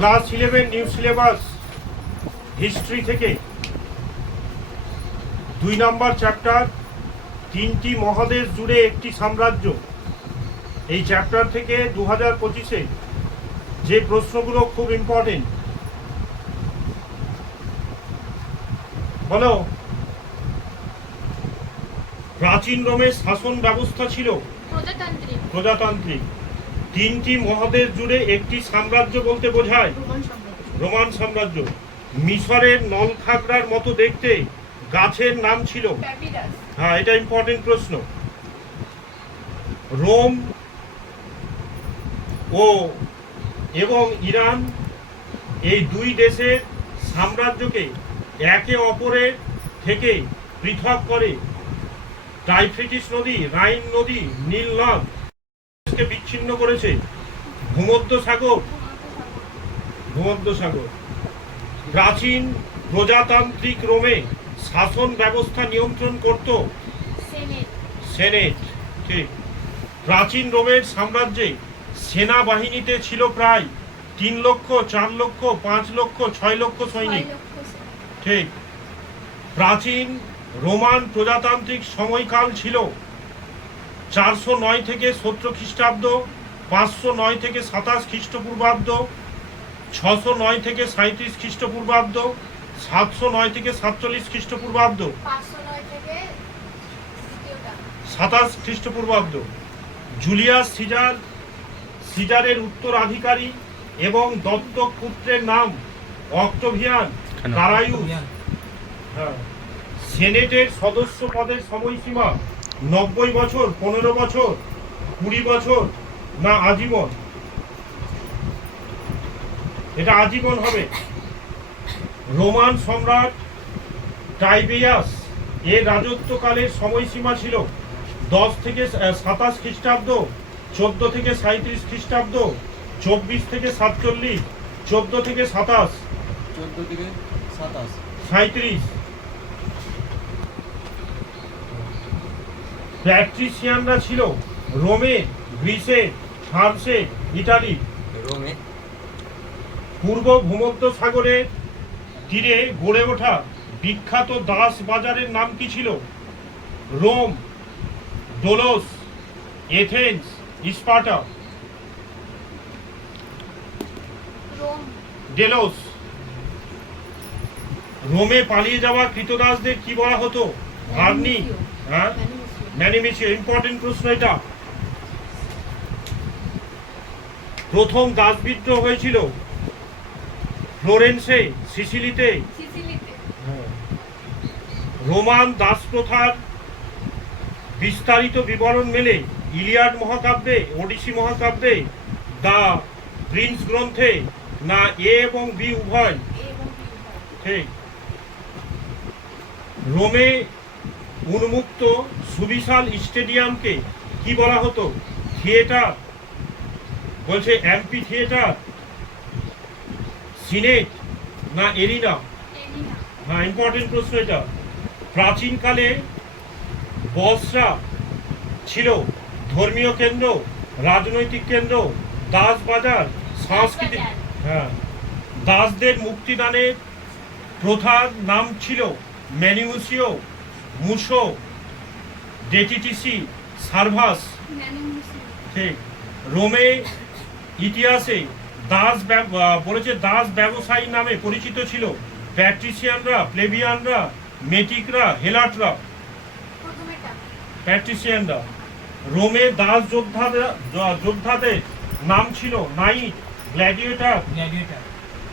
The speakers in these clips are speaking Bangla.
Class eleven new syllabus history থেকে। দুই নম্বর চ্যাপ্টার তিনটি মহাদেশ জুড়ে একটি সাম্রাজ্য। এই চ্যাপ্টার থেকে দু হাজার পঁচিশে যে প্রশ্নগুলো খুব ইম্পর্টেন্ট বলো প্রাচীন রোমের শাসন ব্যবস্থা ছিল? প্রজাতান্ত্রিক। প্রজাতান্ত্রিক। তিনটি মহাদেশ জুড়ে একটি সাম্রাজ্য বলতে বোঝায় রোমান সাম্রাজ্য। মিশরের নলখাগড়ার মতো দেখতে গাছের নাম ছিল। হ্যাঁ এটা ইম্পর্টেন্ট প্রশ্ন। রোম ও এবং ইরান এই দুই দেশের সাম্রাজ্যকে একে অপরের থেকে পৃথক করে। টাইফ্রিটিস নদী রাইন নদী নীল নদ দেশকে বিচ্ছিন্ন করেছে? ভূমধ্য সাগর। ভূমধ্য সাগর। প্রাচীন প্রজাতান্ত্রিক রোমে শাসন ব্যবস্থা নিয়ন্ত্রণ করত। সেনেট। সেনেট ঠিক। প্রাচীন রোমের সাম্রাজ্যে সেনাবাহিনীতে ছিল প্রায় তিন লক্ষ চার লক্ষ পাঁচ লক্ষ ছয় লক্ষ সৈনিক। ঠিক। প্রাচীন রোমান প্রজাতান্ত্রিক সময়কাল ছিল চারশো নয় থেকে সত্তর খ্রিস্টাব্দ পাঁচশো নয় থেকে সাতাশ খ্রিস্টপূর্বাব্দ ছশো নয় থেকে সাঁত্রিশ খ্রিস্টপূর্বাব্দ সাতশো নয় থেকে সাতচল্লিশ খ্রিস্টপূর্বাব্দ সাতাশ খ্রিস্টপূর্বাব্দ জুলিয়াস সিজার সিজারের উত্তরাধিকারী এবং দত্তক পুত্রের নাম অক্টোভিয়ান কারায়ুস হ্যাঁ। সেনেটের সদস্য পদের সময়সীমা নব্বই বছর পনেরো বছর কুড়ি বছর না আজীবন? এটা আজীবন হবে। রোমান সম্রাট টাইবিয়াস এর রাজত্বকালের সময়সীমা ছিল দশ থেকে সাতাশ খ্রিস্টাব্দ চোদ্দ থেকে সাঁত্রিশ খ্রিস্টাব্দ চব্বিশ থেকে সাতচল্লিশ চোদ্দ থেকে সাতাশ চোদ্দ থেকে সাতাশ। সাঁত্রিশ প্যাট্রিসিয়ানরা ছিল রোমে গ্রিসে ফ্রান্সে ইটালি রোমে? পূর্ব ভূমধ্য সাগরের তীরে গড়ে ওঠা বিখ্যাত দাস বাজারের নাম কি ছিল? Rome Delos Athens Rome. Delos রোমে পালিয়ে যাওয়া কৃতদাসদের কি বলা হতো? ভার্নি হ্যাঁ? ম্যানিমেশিও ইম্পর্টেন্ট প্রশ্ন এটা। প্রথম দাস বিদ্রোহ হয়েছিল ফ্লোরেন্সে সিসিলিতে? সিসিলিতে। রোমান দাস প্রথার বিস্তারিত বিবরণ মেলে ইলিয়াড মহাকাব্যে ওডিসি মহাকাব্যে দা প্রিন্স গ্রন্থে না এ এবং বি উভয়? এ এবং বি উভয়। ঠিক। রোমে উন্মুক্ত সুবিশাল স্টেডিয়ামকে কি বলা হতো? থিয়েটার? বলছে এমপি থিয়েটার? সিনেট? না এরিনা? হ্যাঁ ইম্পর্টেন্ট প্রশ্ন এটা। প্রাচীনকালে বসরা ছিল ধর্মীয় কেন্দ্র রাজনৈতিক কেন্দ্র দাস বাজার সাংস্কৃতিক হ্যাঁ। দাসদের মুক্তিদানের প্রথার নাম ছিল ম্যানিউসিও। মুসো ডেটিটিসি সার্ভাস ঠিক রোমে ইতিহাসে দাস বলেছে দাস ব্যবসায়ী নামে পরিচিত ছিল। প্যাট্রিসিয়ানরা প্লেবিয়ানরা মেটিকরা হেলাটরা। প্যাট্রিসিয়ানরা। রোমে দাস যোদ্ধাদের যোদ্ধাদের নাম ছিল নাইট গ্ল্যাডিয়েটার। গ্ল্যাডিয়েটার।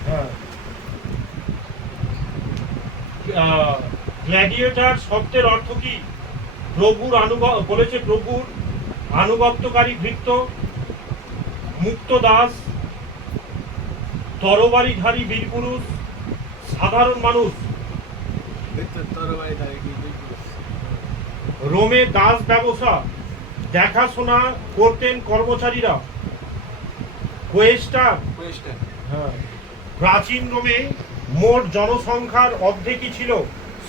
হ্যাঁ। গ্ল্যাডিয়েটার শব্দের অর্থ কি? প্রভুর আনুগ বলেছে প্রভুর আনুগত্যকারী ভৃত্য মুক্ত দাস তরবারিধারী বীরপুরুষ সাধারণ মানুষ। রোমে দাস ব্যবসা দেখাশোনা করতেন কর্মচারীরা। কোয়েস্টার। হ্যাঁ। প্রাচীন রোমে মোট জনসংখ্যার অর্ধেকই ছিল।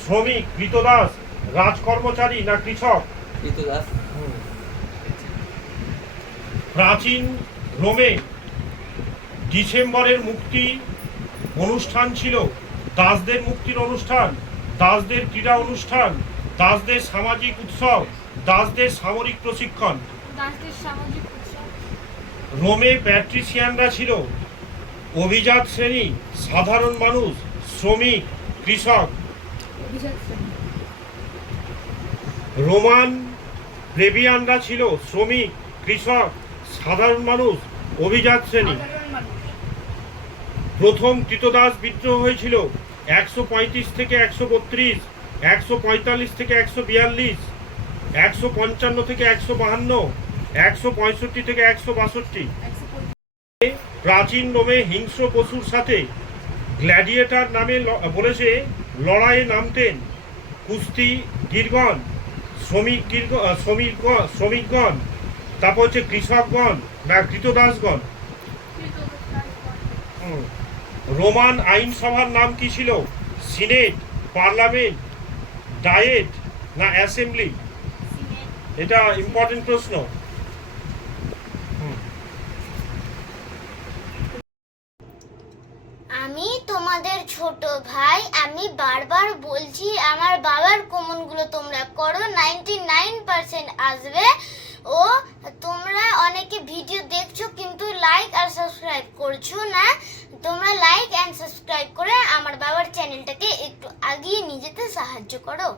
শ্রমিক কৃতদাস রাজকর্মচারী না কৃষক? কৃতদাস। প্রাচীন রোমে ডিসেম্বরের মুক্তি অনুষ্ঠান ছিল। দাসদের মুক্তির অনুষ্ঠান দাসদের ক্রীড়া অনুষ্ঠান দাসদের সামাজিক উৎসব দাসদের সামরিক প্রশিক্ষণ। দাসদের সামাজিক উৎসব। রোমে প্যাট্রিসিয়ানরা ছিল। অভিজাত শ্রেণি সাধারণ মানুষ শ্রমিক কৃষক। রোমান প্লেবিয়ানরা ছিল শ্রমিক কৃষক সাধারণ মানুষ অভিজাত শ্রেণি। প্রথম কৃতদাস বিদ্রোহ হয়েছিল একশো পঁয়ত্রিশ থেকে একশো বত্রিশ একশো পঁয়তাল্লিশ থেকে একশো বিয়াল্লিশ একশো পঞ্চান্ন থেকে একশো বাহান্ন একশো পঁয়ষট্টি থেকে একশো বাষট্টি। প্রাচীন রোমে হিংস্র পশুর সাথে গ্ল্যাডিয়েটার নামে বলেছে লড়াইয়ে নামতেন। কুস্তি গিরগণ শ্রমিক গির্গ শ্রমিক শ্রমিকগণ শ্রমিকগণ তারপর হচ্ছে কৃষকগণ না কৃতদাসগণ। রোমান আইনসভার নাম কি ছিল? সিনেট পার্লামেন্ট ডায়েট না অ্যাসেম্বলি? এটা ইম্পর্টেন্ট প্রশ্ন হুম। আমি তোমাদের ছোট ভাই, আমি বারবার বলছি, আমার বাবার কমনগুলো তোমরা করো নাইনটি নাইন পার্সেন্ট আসবে। ও, তোমরা অনেকে ভিডিও দেখছ, কিন্তু লাইক আর সাবস্ক্রাইব করছ না। তোমরা লাইক অ্যান্ড সাবস্ক্রাইব করে আমার বাবার চ্যানেলটাকে একটু আগিয়ে নিয়ে যেতে সাহায্য করো।